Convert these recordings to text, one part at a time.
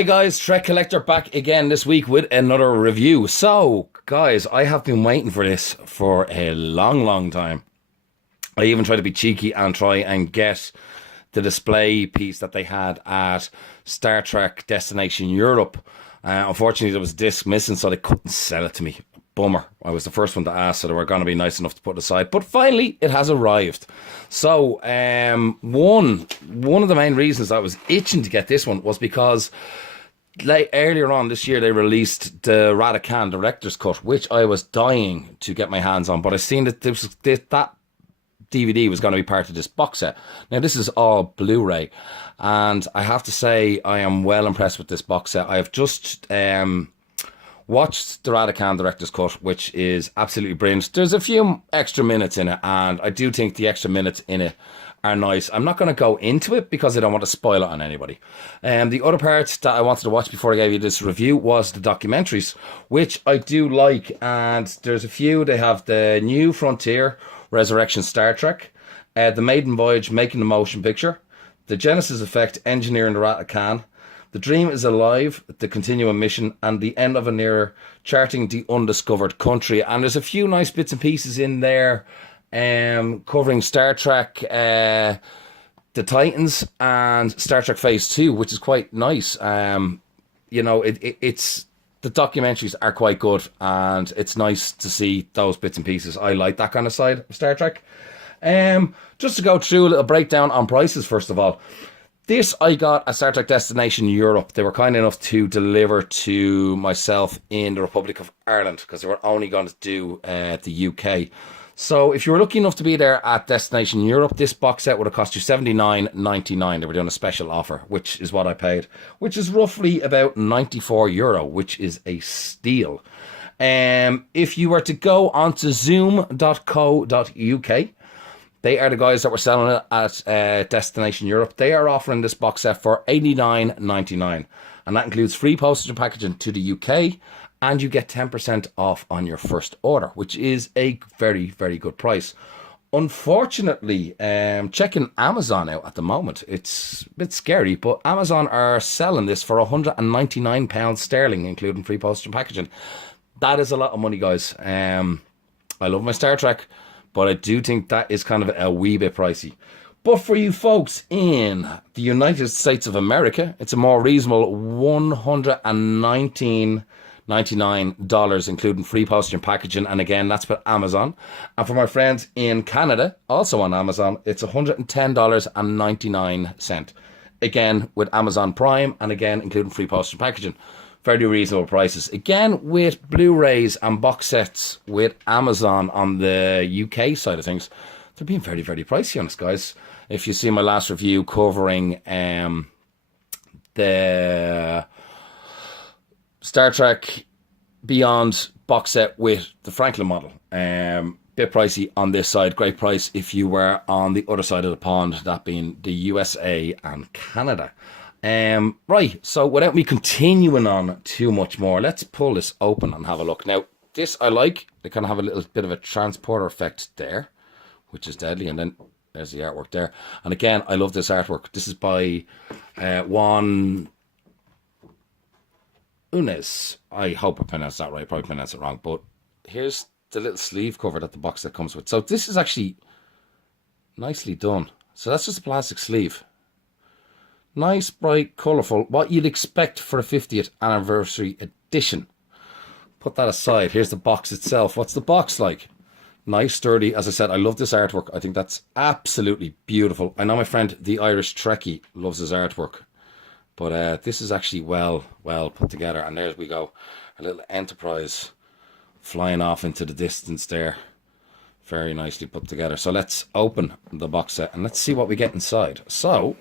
Hi guys, Trek Collector back again this week with another review. So guys, I have been waiting for this for a long time. I even tried to be cheeky and try and get the display piece that they had at Star Trek Destination Europe. Unfortunately there was a disc missing, so they couldn't sell it to me. Bummer. I was the first one to ask, so they were going to be nice enough to put it aside. But finally, it has arrived. So, one of the main reasons I was itching to get this one was because earlier on this year, they released the Radakan Director's Cut, which I was dying to get my hands on. But I seen that that DVD was going to be part of this box set. Now, this is all Blu-ray. And I have to say, I am well impressed with this box set. I have just watched the Radakan Director's Cut, which is absolutely brilliant. There's a few extra minutes in it, and I do think the extra minutes in it are nice. I'm not going to go into it because I don't want to spoil it on anybody. The other part that I wanted to watch before I gave you this review was the documentaries, which I do like, and there's a few. They have the New Frontier, Resurrection Star Trek, the Maiden Voyage, Making the Motion Picture, the Genesis Effect, Engineering the Radakan, The Dream is Alive, The Continuum Mission, and The End of an Era, Charting the Undiscovered Country. And there's a few nice bits and pieces in there covering Star Trek, The Titans, and Star Trek Phase 2, which is quite nice. It's the documentaries are quite good, and it's nice to see those bits and pieces. I like that kind of side of Star Trek. Just to go through a little breakdown on prices, first of all. This I got at Star Trek Destination Europe. They were kind enough to deliver to myself in the Republic of Ireland because they were only going to do the UK. So if you were lucky enough to be there at Destination Europe, this box set would have cost you $79.99. They were doing a special offer, which is what I paid, which is roughly about €94, which is a steal. If you were to go onto zoom.co.uk, they are the guys that were selling it at Destination Europe. They are offering this box set for $89.99. And that includes free postage and packaging to the UK. And you get 10% off on your first order, which is a very, very good price. Unfortunately, checking Amazon out at the moment, it's a bit scary, but Amazon are selling this for £199 sterling, including free postage and packaging. That is a lot of money, guys. I love my Star Trek, but I do think that is kind of a wee bit pricey. But for you folks in the United States of America, it's a more reasonable $119.99, including free postage and packaging. And again, that's with Amazon. And for my friends in Canada, also on Amazon, it's $110.99. Again, with Amazon Prime, and again, including free postage and packaging. Very reasonable prices. Again, with Blu-rays and box sets with Amazon on the UK side of things, they're being very, very pricey on us, guys. If you see my last review covering the Star Trek Beyond box set with the Franklin model, bit pricey on this side, great price if you were on the other side of the pond, that being the USA and Canada. Right, so without me continuing on too much more, let's pull this open and have a look. Now, this I like. They kind of have a little bit of a transporter effect there, which is deadly. And then there's the artwork there. And again, I love this artwork. This is by Juan Unes. I hope I pronounced that right. Probably pronounced it wrong. But here's the little sleeve cover that the box that comes with. So this is actually nicely done. So that's just a plastic sleeve. Nice, bright, colourful. What you'd expect for a 50th anniversary edition. Put that aside. Here's the box itself. What's the box like? Nice, sturdy. As I said, I love this artwork. I think that's absolutely beautiful. I know my friend, the Irish Trekkie, loves his artwork. But this is actually well put together. And there we go. A little Enterprise flying off into the distance there. Very nicely put together. So let's open the box set and let's see what we get inside. So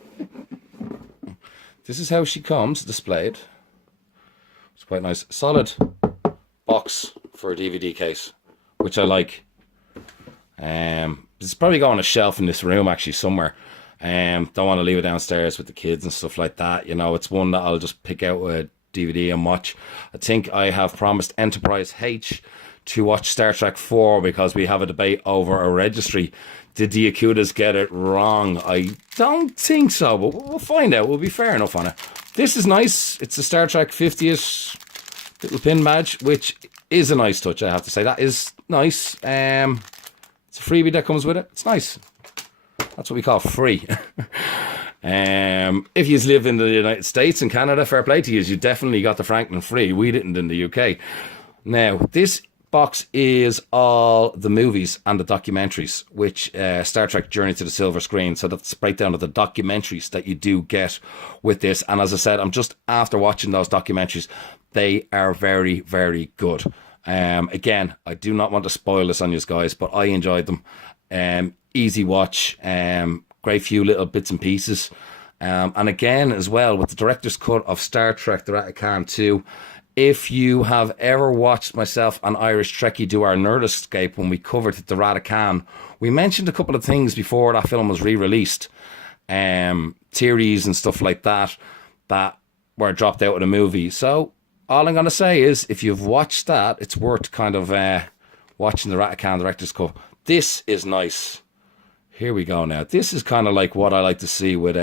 this is how she comes displayed. It's quite nice. Solid box for a DVD case, which I like. It's probably got on a shelf in this room actually somewhere. Don't want to leave it downstairs with the kids and stuff like that. You know, it's one that I'll just pick out a DVD and watch. I think I have promised Enterprise H to watch Star Trek 4 because we have a debate over a registry. Did the Akutas get it wrong? I don't think so, but we'll find out. We'll be fair enough on it. this is nice. It's a Star Trek 50th little pin badge, which is a nice touch, I have to say. That is nice. It's a freebie that comes with it. It's nice. That's what we call free. If you live in the United States and Canada, fair play to you. You definitely got the Franklin free. We didn't in the UK. Now, this box is all the movies and the documentaries, which Star Trek Journey to the Silver Screen. So that's a breakdown of the documentaries that you do get with this. And as I said, I'm just after watching those documentaries. They are very, very good. Again, I do not want to spoil this on you guys, but I enjoyed them. Easy watch. Great few little bits and pieces. And again, as well, with the director's cut of Star Trek The Wrath of Khan 2, if you have ever watched myself and Irish Trekkie do our Nerd Escape when we covered The Wrath of Khan, we mentioned a couple of things before that film was re-released. Theories and stuff like that were dropped out of the movie. So all I'm going to say is, if you've watched that, it's worth kind of watching The Wrath of Khan director's cut. This is nice. Here we go now. This is kind of like what I like to see with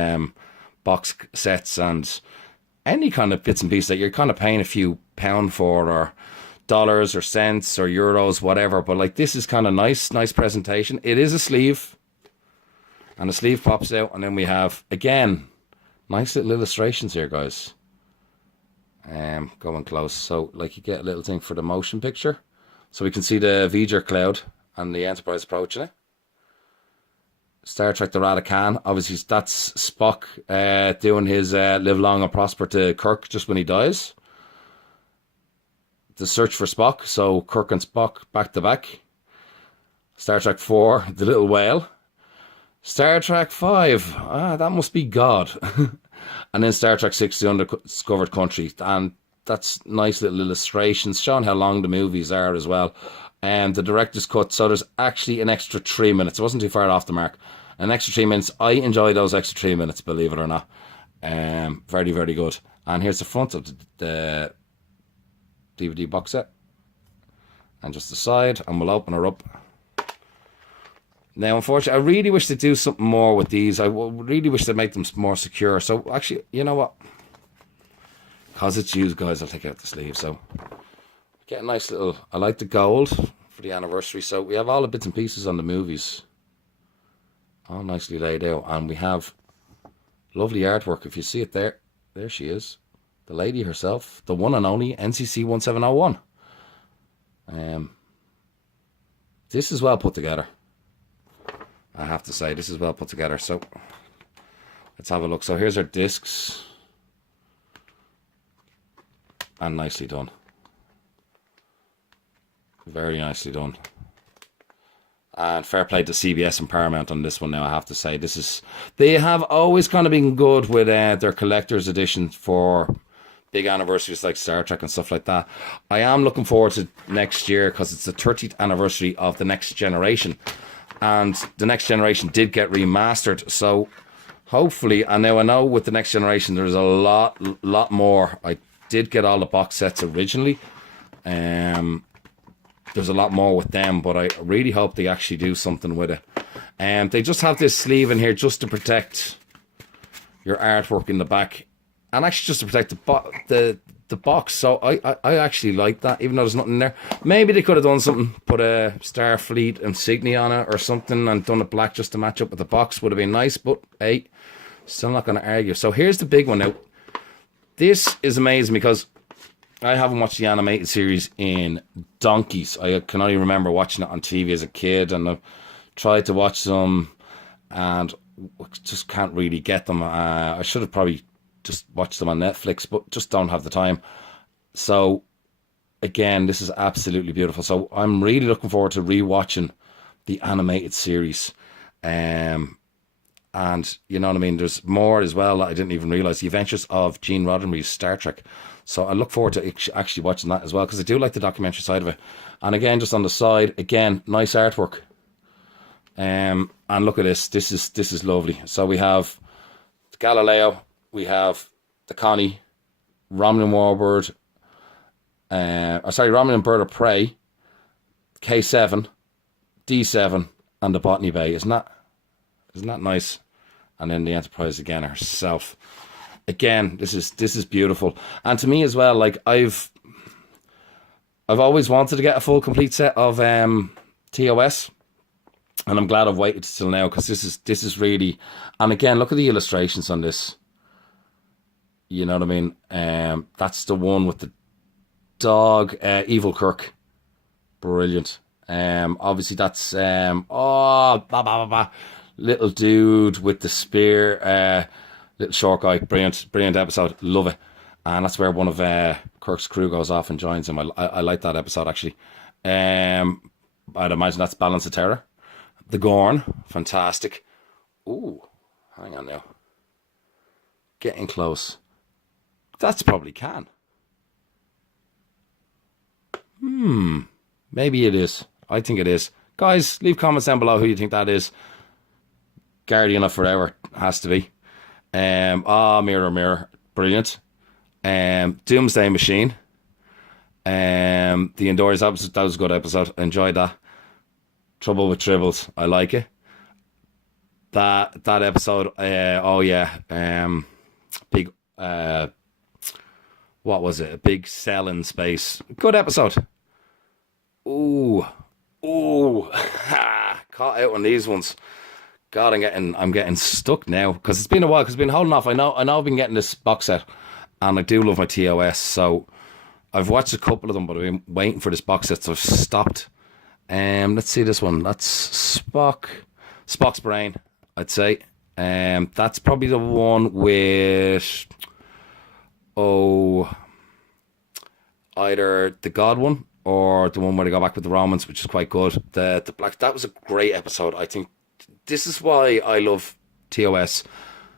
box sets and any kind of bits and pieces that you're kind of paying a few pound for, or dollars or cents or euros, whatever. But like, this is kind of nice presentation. It is a sleeve, and the sleeve pops out, and then we have, again, nice little illustrations here, guys. Going close. So like, you get a little thing for the motion picture. So we can see the V'ger cloud and the Enterprise approaching it. Star Trek The Wrath of Khan. Obviously, that's Spock doing his live long and prosper to Kirk just when he dies. The search for Spock. So Kirk and Spock back to back. Star Trek 4, The Little Whale. Star Trek 5, that must be God. And then Star Trek 6, The Undiscovered Country. And that's nice little illustrations showing how long the movies are as well. And the director's cut, so there's actually an extra 3 minutes. It wasn't too far off the mark. An extra 3 minutes. I enjoy those extra 3 minutes, believe it or not. Very, very good. And here's the front of the DVD box set. And just the side, and we'll open her up. Now, unfortunately, I really wish they'd do something more with these. I really wish they'd make them more secure. So, actually, you know what? Because it's used, guys, I'll take out the sleeve. So, get a nice little... I like the gold for the anniversary. So, we have all the bits and pieces on the movies. All nicely laid out. And we have lovely artwork. If you see it there, there she is. The lady herself. The one and only NCC 1701. This is well put together. I have to say, this is well put together. So, let's have a look. So, here's our discs. And nicely done. Very nicely done. And fair play to CBS and Paramount on this one now, I have to say. They have always kind of been good with their collector's editions for big anniversaries like Star Trek and stuff like that. I am looking forward to next year because it's the 30th anniversary of The Next Generation. And The Next Generation did get remastered. So hopefully, and now I know with The Next Generation there's a lot more. I did get all the box sets originally. There's a lot more with them, but I really hope they actually do something with it. They just have this sleeve in here just to protect your artwork in the back, and actually just to protect the box. So I actually like that, even though there's nothing there. Maybe they could have done something, put a Starfleet insignia on it or something, and done it black just to match up with the box. Would have been nice, but hey, still not going to argue. So here's the big one now. This is amazing because I haven't watched the animated series in donkeys. I can only remember watching it on TV as a kid, and I've tried to watch them and just can't really get them. I should have probably just watched them on Netflix, but just don't have the time. So again, this is absolutely beautiful. So I'm really looking forward to rewatching the animated series. And you know what I mean? There's more as well that I didn't even realise. The Adventures of Gene Roddenberry's Star Trek. So I look forward to actually watching that as well, because I do like the documentary side of it. And again, just on the side, again, nice artwork. And look at this. This is lovely. So we have the Galileo, we have the Connie, Romulan Warbird, Romulan Bird of Prey, K7, D7, and the Botany Bay. Isn't that nice? And then the Enterprise again herself. again, this is beautiful. And to me as well, like I've always wanted to get a full complete set of TOS. And I'm glad I've waited till now, because this is really, and again, look at the illustrations on this. You know what I mean? That's the one with the dog, Evil Kirk. Brilliant. Obviously that's little dude with the spear, little short guy. Brilliant episode. Love it. And that's where one of Kirk's crew goes off and joins him. I like that episode actually. I'd imagine that's Balance of Terror. The Gorn, fantastic. Ooh, hang on now. Getting close. That's probably Can. Maybe it is. I think it is. Guys, leave comments down below who you think that is. Guardian of Forever has to be. Mirror, Mirror, brilliant. Doomsday Machine. The Indoors episode, that was a good episode. Enjoyed that. Trouble with Tribbles, I like it. That episode, big, what was it? A big cell in space. Good episode. Ooh, caught out on these ones. God, I'm getting stuck now, because it's been a while. Because I've been holding off. I know I've been getting this box set, and I do love my TOS. So I've watched a couple of them, but I've been waiting for this box set, so I've stopped. Let's see this one. That's Spock's Brain, I'd say. That's probably the one with either the God one or the one where they go back with the Romans, which is quite good. The Black, that was a great episode. I think this is why I love TOS.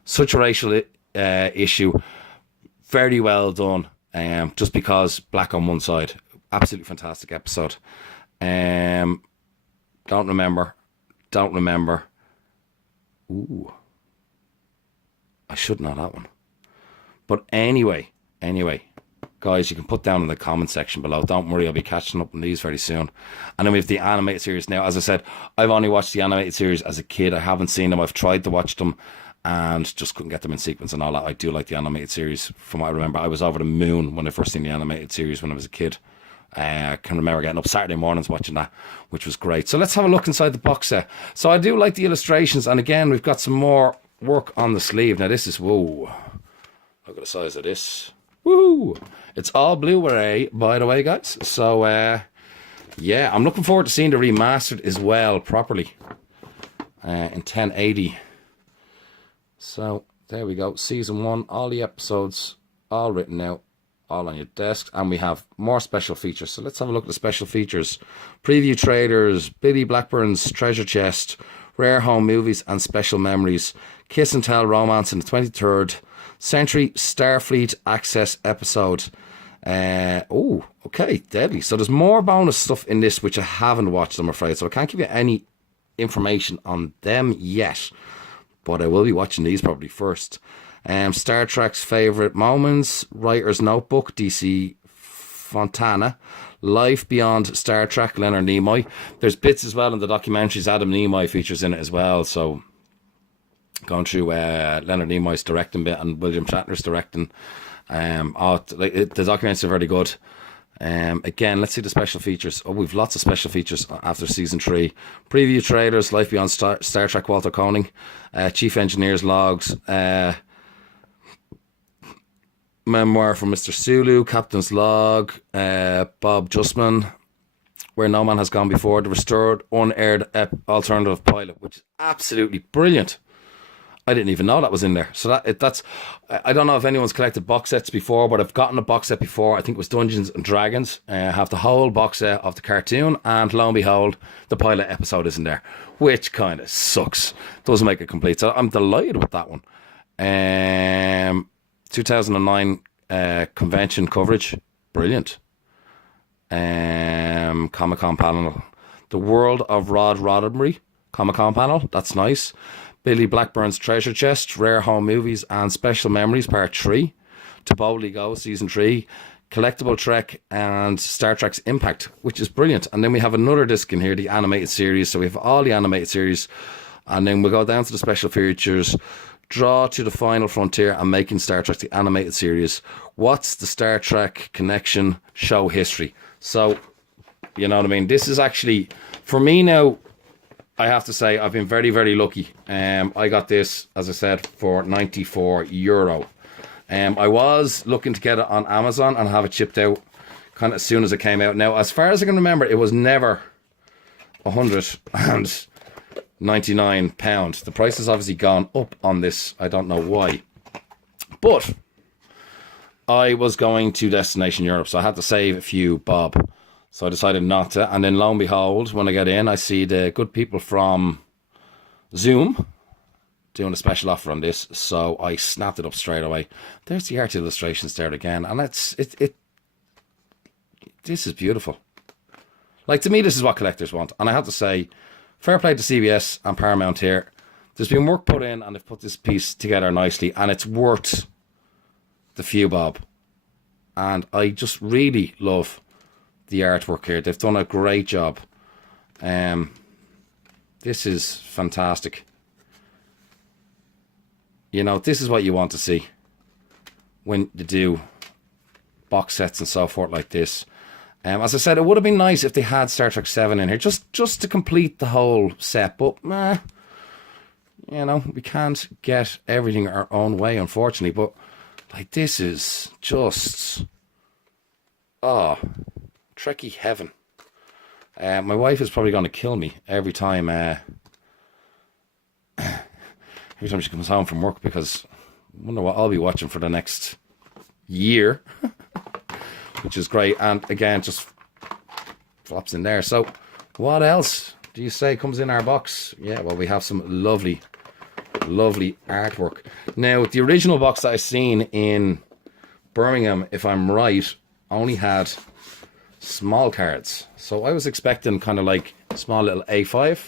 Such a racial issue, very well done. Just because black on one side, absolutely fantastic episode. Don't remember. Ooh, I should know that one. But anyway, guys, you can put down in the comment section below. Don't worry, I'll be catching up on these very soon. And then we have the animated series now. As I said, I've only watched the animated series as a kid. I haven't seen them. I've tried to watch them and just couldn't get them in sequence and all that. I do like the animated series. From what I remember, I was over the moon when I first seen the animated series when I was a kid. I can remember getting up Saturday mornings watching that, which was great. So let's have a look inside the box set. So I do like the illustrations, and again, we've got some more work on the sleeve. Now this is, whoa, look at the size of this. Woo! It's all Blu-ray, by the way, guys. So yeah, I'm looking forward to seeing the remastered as well, properly, in 1080. So there we go, season 1, all the episodes, all written out, all on your desk, and we have more special features. So let's have a look at the special features. Preview trailers, Billy Blackburn's Treasure Chest, Rare Home Movies and Special Memories, Kiss and Tell Romance in the 23rd Century, Starfleet Access episode. Okay, deadly. So there's more bonus stuff in this which I haven't watched, I'm afraid, so I can't give you any information on them yet, but I will be watching these probably first. Star Trek's Favourite Moments, Writer's Notebook, DC Fontana, Life Beyond Star Trek, Leonard Nimoy. There's bits as well in the documentaries. Adam Nimoy features in it as well, so going through Leonard Nimoy's directing bit and William Shatner's directing. The documentaries are very good. Again, let's see the special features. Oh, we've lots of special features after season 3. Preview trailers, Life Beyond Star Trek, Walter Koenig, Chief Engineer's Logs, Memoir from Mr. Sulu, Captain's Log, Bob Justman, Where No Man Has Gone Before, the restored, unaired alternative pilot, which is absolutely brilliant. I didn't even know that was in there. So that's, I don't know if anyone's collected box sets before, but I've gotten a box set before. I think it was Dungeons and Dragons. I have the whole box set of the cartoon, and lo and behold, the pilot episode isn't there, which kind of sucks. Doesn't make it complete. So I'm delighted with that one. 2009 convention coverage, brilliant. Comic-Con panel, the World of Rod Roddenberry Comic-Con panel, that's nice. Billy Blackburn's Treasure Chest, Rare Home Movies and Special Memories Part 3, To Boldly Go Season 3, Collectible Trek and Star Trek's Impact, which is brilliant. And then we have another disc in here, the animated series. So we have all the animated series, and then we'll go down to the special features. Draw to the final frontier and making Star Trek the animated series. What's the Star Trek connection? Show history. So, you know what I mean? This is actually, for me now, I have to say, I've been very, very lucky. I got this, as I said, for €94. I was looking to get it on Amazon and have it shipped out kind of as soon as it came out. Now, as far as I can remember, it was never £199. The price has obviously gone up on this. I don't know why. But I was going to Destination Europe, so I had to save a few bob. So I decided not to. And then lo and behold, when I get in, I see the good people from Zoom doing a special offer on this. So I snapped it up straight away. There's the art illustrations there again. And this is beautiful. Like, to me, this is what collectors want. And I have to say, fair play to CBS and Paramount here. There's been work put in and they've put this piece together nicely. And it's worth the few bob. And I just really love the artwork here. They've done a great job. This is fantastic. You know, this is what you want to see when you do box sets and so forth like this. As I said, it would have been nice if they had Star Trek 7 in here, just to complete the whole set. But, you know, we can't get everything our own way, unfortunately. But, like, this is just, Trekkie heaven. My wife is probably going to kill me every time she comes home from work, because I wonder what I'll be watching for the next year, which is great. And again, just flops in there. So what else do you say comes in our box? Yeah, well, we have some lovely artwork. Now, the original box that I seen in Birmingham, if I'm right, only had small cards. So I was expecting kind of like a small little A5,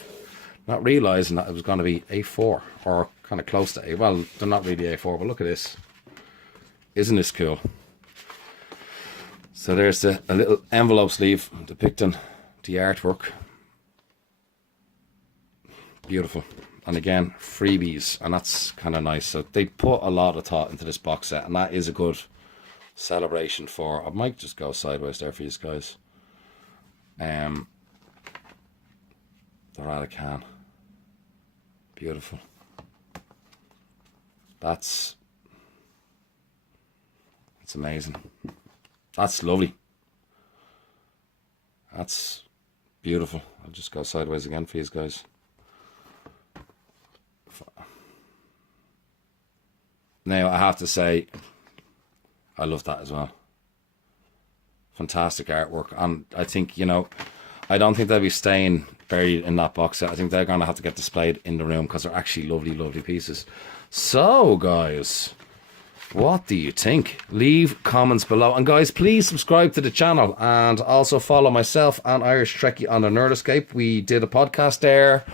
not realizing that it was going to be A4 or kind of close to A. Well, they're not really A4, but look at this. Isn't this cool? So there's a little envelope sleeve depicting the artwork. Beautiful. And again, freebies, and that's kind of nice. So they put a lot of thought into this box set, and that is a good celebration for. I might just go sideways there for you guys. The Radican. Beautiful. That's amazing. That's lovely. That's beautiful. I'll just go sideways again for you guys. Now, I have to say, I love that as well. Fantastic artwork. And I think, you know, I don't think they'll be staying buried in that box set. I think they're going to have to get displayed in the room, because they're actually lovely pieces. So, guys, what do you think? Leave comments below. And, guys, please subscribe to the channel. And also follow myself and Irish Trekkie on the Nerd Escape. We did a podcast there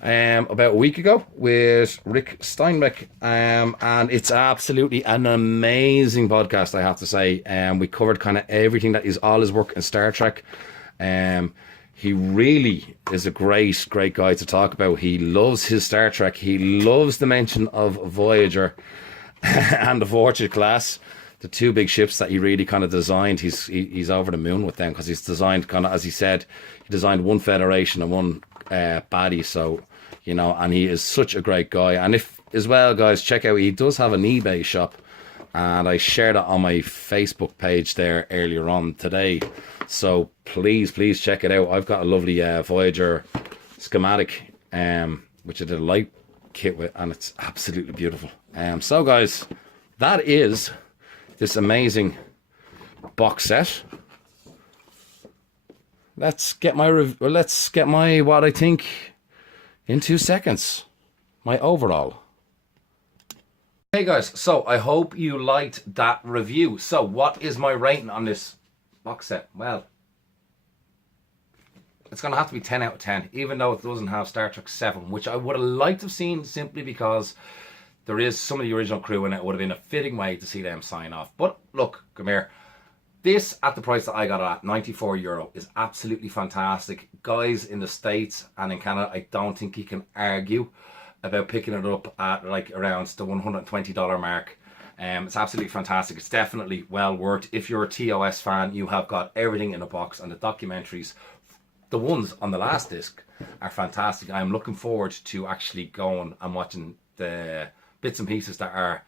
about a week ago with Rick Steinbeck, and it's absolutely an amazing podcast, I have to say. We covered kind of everything that is all his work in Star Trek. He really is a great guy to talk about. He loves his Star Trek. He loves the mention of Voyager and the Vortice class, the two big ships that he really kind of designed. He's over the moon with them, because he's designed kind of, as he said, he designed one Federation and one baddie. So, you know, and he is such a great guy. And if, as well, guys, check out, he does have an eBay shop, and I shared it on my Facebook page there earlier on today. So please check it out. I've got a lovely Voyager schematic, which I did a light kit with, and it's absolutely beautiful. So, guys, that is this amazing box set. Let's get my what I think in 2 seconds. My overall. Hey guys, so I hope you liked that review. So what is my rating on this box set? Well, it's going to have to be 10 out of 10, even though it doesn't have Star Trek 7, which I would have liked to have seen, simply because there is some of the original crew in it. It would have been a fitting way to see them sign off. But look, come here. This, at the price that I got it at, €94, is absolutely fantastic. Guys in the States and in Canada, I don't think you can argue. about picking it up at like around the $120 mark. It's absolutely fantastic. It's definitely well worth. If you're a TOS fan, you have got everything in a box, and the documentaries, the ones on the last disc, are fantastic. I'm looking forward to actually going and watching the bits and pieces that are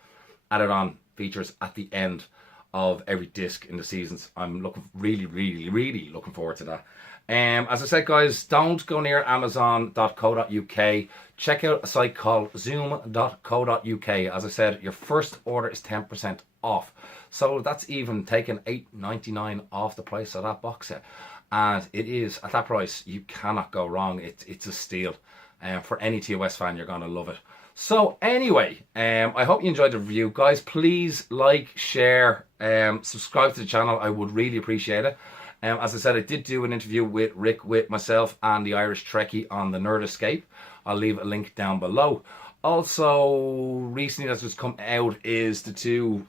added on features at the end of every disc in the seasons. I'm really looking forward to that. As I said, guys, don't go near amazon.co.uk. Check out a site called zoom.co.uk. As I said, your first order is 10% off. So that's even taking $8.99 off the price of that box set. And it is, at that price, you cannot go wrong. It's a steal. For any TOS fan, you're going to love it. So anyway, I hope you enjoyed the review. Guys, please like, share, subscribe to the channel. I would really appreciate it. As I said, I did do an interview with Rick, with myself and the Irish Trekkie on the Nerd Escape. I'll leave a link down below. Also, recently that's just come out is the two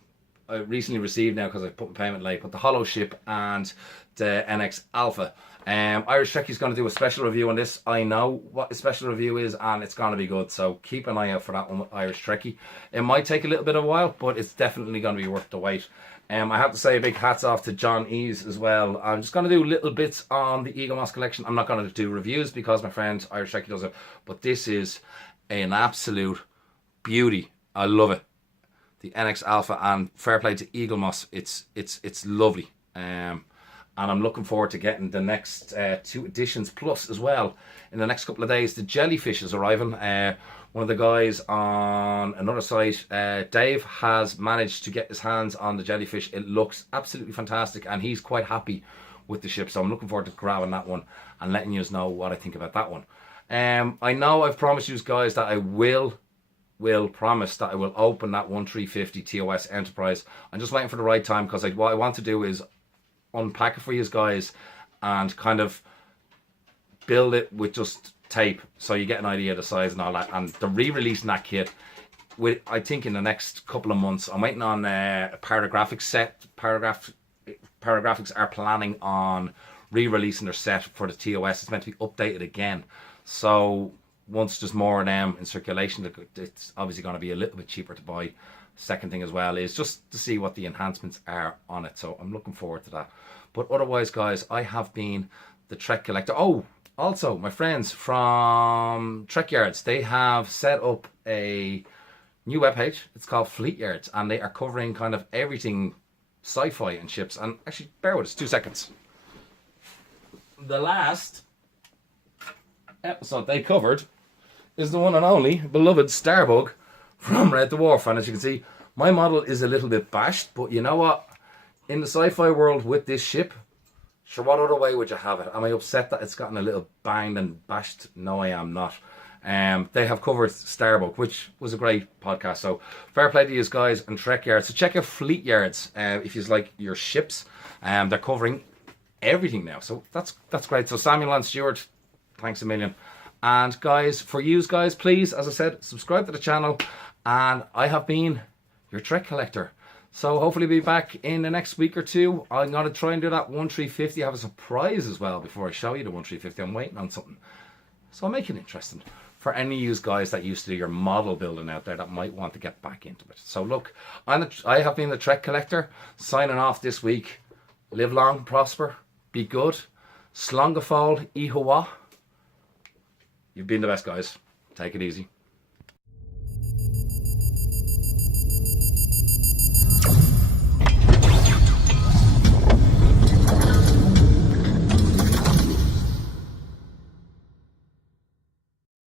I recently received now, because I put my payment late, but the Hollow Ship and the NX Alpha. Irish Trekkie's going to do a special review on this. I know what a special review is, and it's going to be good, so keep an eye out for that one with Irish Trekkie. It might take a little bit of a while, but it's definitely going to be worth the wait. I have to say a big hats off to John Ease as well. I'm just going to do little bits on the Eagle Moss collection. I'm not going to do reviews because my friend Irish Trekkie does it, but this is an absolute beauty. I love it. The NX Alpha, and fair play to Eagle Moss. It's lovely. And I'm looking forward to getting the next 2 editions plus as well in the next couple of days. The Jellyfish is arriving. One of the guys on another site, Dave, has managed to get his hands on the Jellyfish. It looks absolutely fantastic, and he's quite happy with the ship. So I'm looking forward to grabbing that one and letting you know what I think about that one. I know I've promised you guys that I will promise that I will open that 1350 TOS Enterprise. I'm just waiting for the right time, because what I want to do is unpack it for you guys and kind of build it with just tape, so you get an idea of the size and all that. And the re-releasing that kit, with I think in the next couple of months. I'm waiting on a Paragraphics set. Paragraphics are planning on re-releasing their set for the TOS. It's meant to be updated again. So once there's more of them in circulation, it's obviously going to be a little bit cheaper to buy. Second thing as well is just to see what the enhancements are on it. So I'm looking forward to that. But otherwise, guys, I have been the Trek Collector. Oh, also, my friends from Trek Yards, they have set up a new webpage. It's called Fleet Yards, and they are covering kind of everything sci-fi and ships. And actually, bear with us 2 seconds. The last episode they covered is the one and only beloved Starbug from Red Dwarf. And as you can see, my model is a little bit bashed, but you know what? In the sci-fi world with this ship, sure, what other way would you have it? Am I upset that it's gotten a little banged and bashed? No, I am not. They have covered Starbug, which was a great podcast. So fair play to you guys and Trek Yards. So check out Fleet Yards if you like your ships. They're covering everything now. So that's great. So Samuel and Stuart, thanks a million. And guys, for you guys, please, as I said, subscribe to the channel. And I have been your Trek Collector. So hopefully be back in the next week or two. I'm going to try and do that 1350. I have a surprise as well before I show you the 1350. I'm waiting on something. So I'll make it interesting for any of you guys that used to do your model building out there that might want to get back into it. So look, I have been the Trek Collector, signing off this week. Live long, prosper, be good. Slongafol, Ihawa. You've been the best, guys. Take it easy.